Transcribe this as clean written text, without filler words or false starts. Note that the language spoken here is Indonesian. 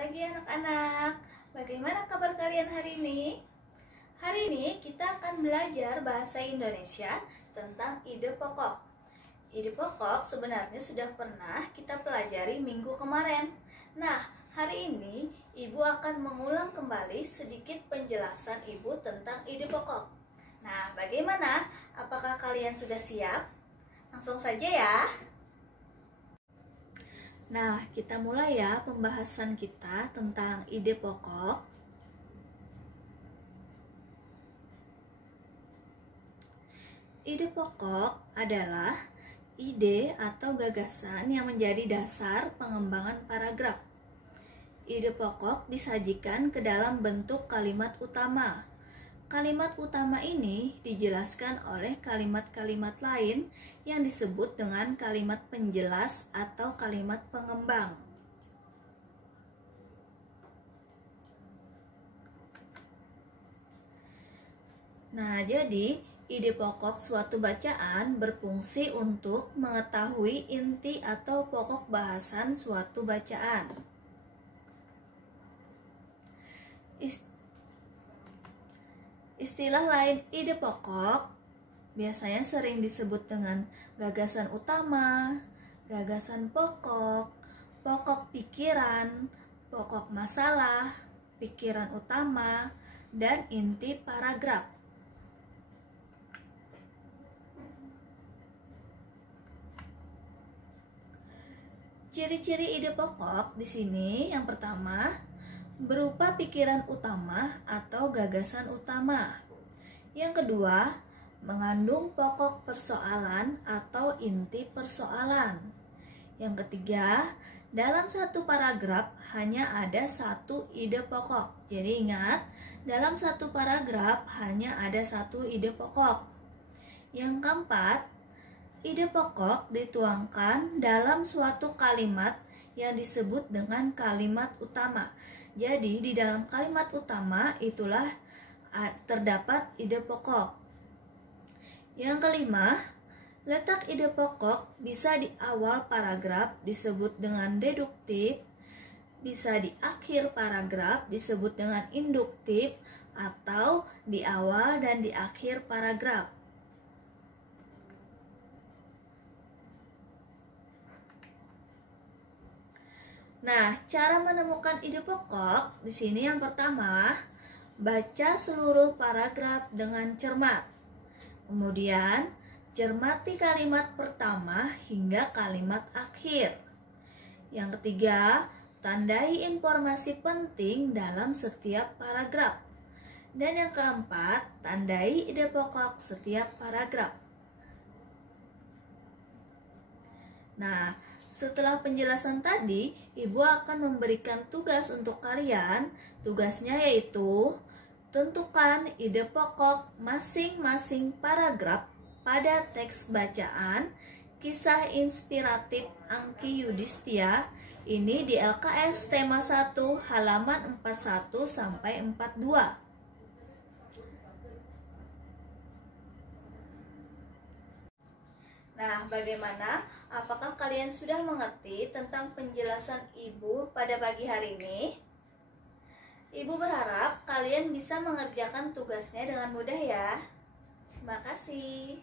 pagi anak-anak. Bagaimana kabar kalian hari ini? Hari ini kita akan belajar bahasa Indonesia tentang ide pokok. Ide pokok sebenarnya sudah pernah kita pelajari minggu kemarin. Nah, hari ini Ibu akan mengulang kembali sedikit penjelasan Ibu tentang ide pokok. Nah, bagaimana? Apakah kalian sudah siap? Langsung saja ya. Nah, kita mulai ya pembahasan kita tentang ide pokok. Ide pokok adalah ide atau gagasan yang menjadi dasar pengembangan paragraf. Ide pokok disajikan ke dalam bentuk kalimat utama. Kalimat utama ini dijelaskan oleh kalimat-kalimat lain yang disebut dengan kalimat penjelas atau kalimat pengembang. Nah, jadi ide pokok suatu bacaan berfungsi untuk mengetahui inti atau pokok bahasan suatu bacaan. Istilah lain ide pokok biasanya sering disebut dengan gagasan utama, gagasan pokok, pokok pikiran, pokok masalah, pikiran utama, dan inti paragraf. Ciri-ciri ide pokok di sini yang pertama berupa pikiran utama atau gagasan utama. Yang kedua, mengandung pokok persoalan atau inti persoalan. Yang ketiga, dalam satu paragraf hanya ada satu ide pokok. Jadi ingat, dalam satu paragraf hanya ada satu ide pokok. Yang keempat, ide pokok dituangkan dalam suatu kalimat yang disebut dengan kalimat utama. Jadi di dalam kalimat utama itulah terdapat ide pokok. Yang kelima, letak ide pokok bisa di awal paragraf disebut dengan deduktif, bisa di akhir paragraf disebut dengan induktif, atau di awal dan di akhir paragraf. Nah, cara menemukan ide pokok di sini yang pertama, baca seluruh paragraf dengan cermat. Kemudian, cermati kalimat pertama hingga kalimat akhir. Yang ketiga, tandai informasi penting dalam setiap paragraf. Dan yang keempat, tandai ide pokok setiap paragraf. Nah, setelah penjelasan tadi, Ibu akan memberikan tugas untuk kalian. Tugasnya yaitu tentukan ide pokok masing-masing paragraf pada teks bacaan Kisah Inspiratif Angki Yudhistia. Ini di LKS tema 1 halaman 41 sampai 42. Nah, bagaimana? Apakah kalian sudah mengerti tentang penjelasan Ibu pada pagi hari ini? Ibu berharap kalian bisa mengerjakan tugasnya dengan mudah ya. Terima kasih.